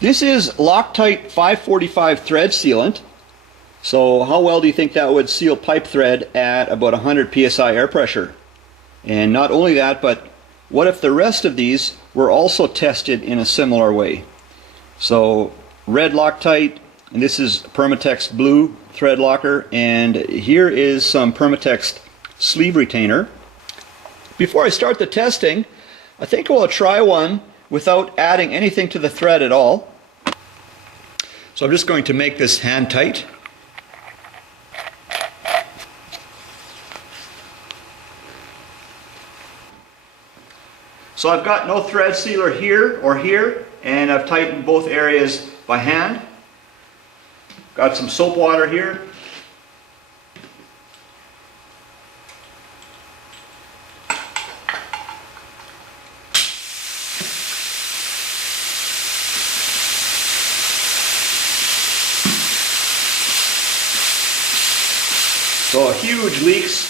This is Loctite 545 thread sealant. So how well do you think that would seal pipe thread at about 100 psi air pressure? And not only that, but what if the rest of these were also tested in a similar way? So red Loctite, and this is Permatex blue thread locker, and here is some Permatex sleeve retainer. Before I start the testing, I think I'll try one without adding anything to the thread at all. So I'm just going to make this hand tight. So I've got no thread sealer here or here, and I've tightened both areas by hand. Got some soap water here. So huge leaks,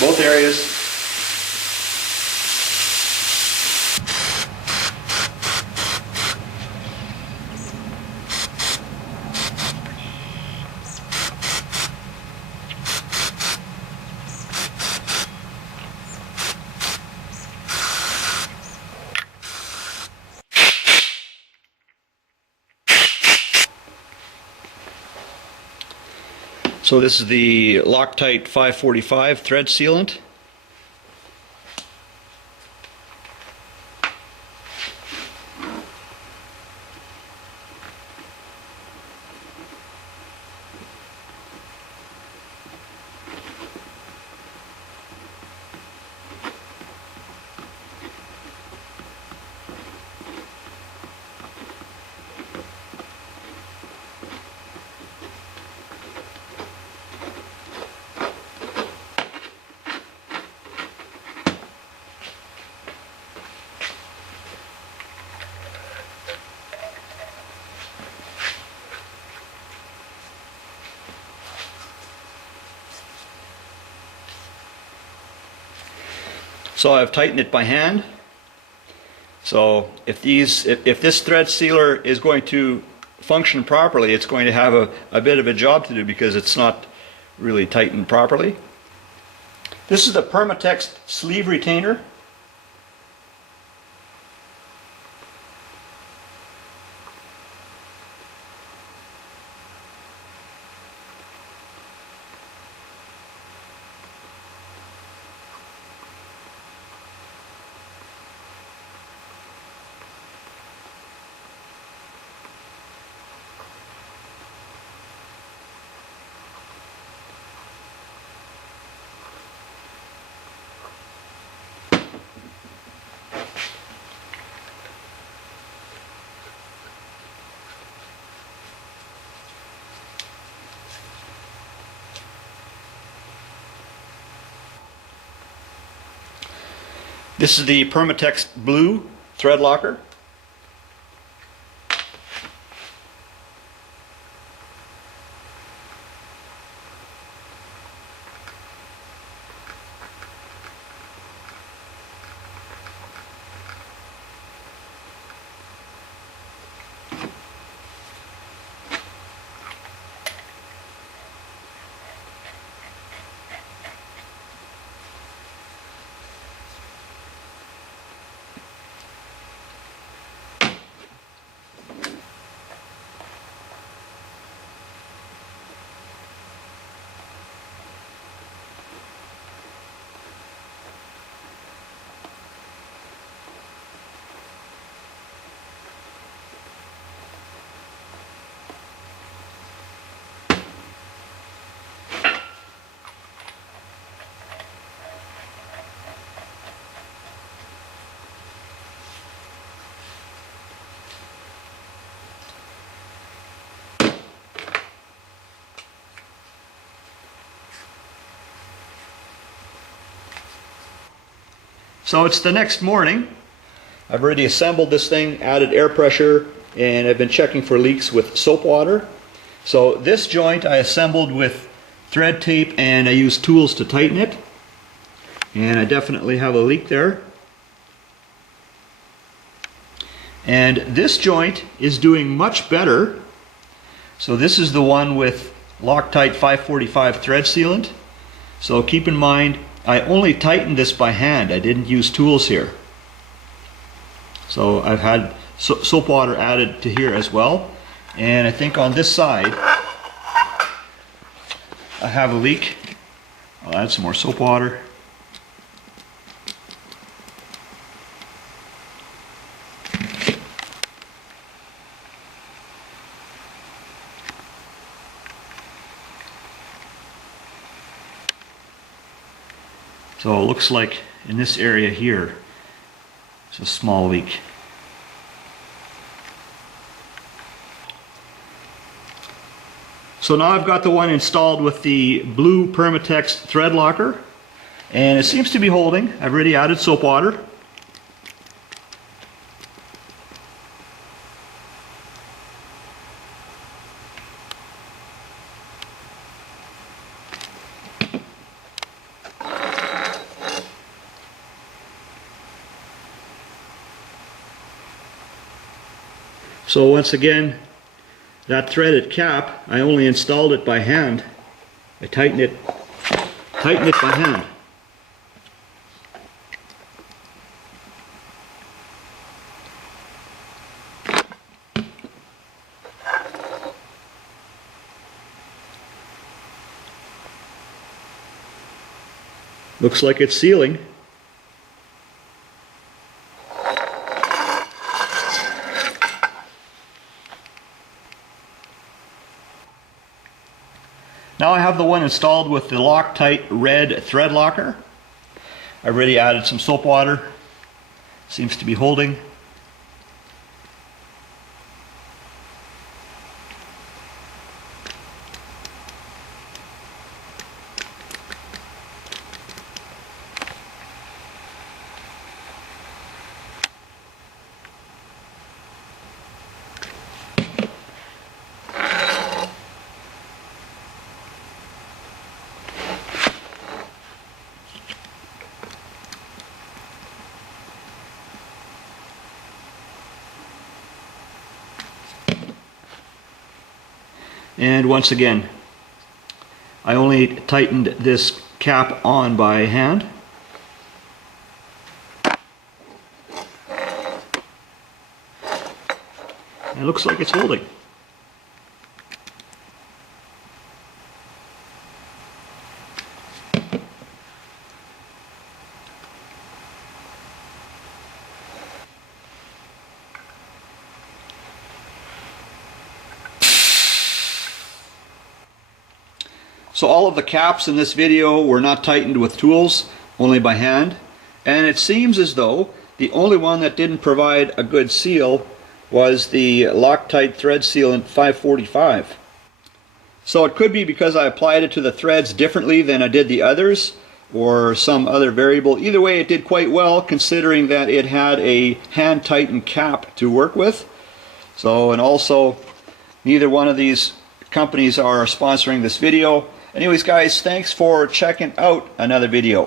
both areas. So this is the Loctite 545 thread sealant. So I've tightened it by hand. So if this thread sealer is going to function properly, it's going to have a bit of a job to do because it's not really tightened properly. This is the Permatex sleeve retainer. This is the Permatex blue thread locker. So it's the next morning. I've already assembled this thing, added air pressure, and I've been checking for leaks with soap water. So this joint I assembled with thread tape and I used tools to tighten it. And I definitely have a leak there. And this joint is doing much better. So this is the one with Loctite 545 thread sealant. So keep in mind, I only tightened this by hand. I didn't use tools here. So I've had soap water added to here as well. And I think on this side, I have a leak. I'll add some more soap water. So it looks like in this area here, it's a small leak. So now I've got the one installed with the blue Permatex thread locker, and it seems to be holding. I've already added soap water. So once again, that threaded cap, I only installed it by hand. I tighten it by hand. Looks like it's sealing. Now I have the one installed with the Loctite red thread locker. I've already added some soap water. Seems to be holding. And once again, I only tightened this cap on by hand. It looks like it's holding. So all of the caps in this video were not tightened with tools, only by hand. And it seems as though the only one that didn't provide a good seal was the Loctite thread sealant 545. So it could be because I applied it to the threads differently than I did the others, or some other variable. Either way, it did quite well considering that it had a hand tightened cap to work with. So, and also neither one of these companies are sponsoring this video. Anyways guys, thanks for checking out another video.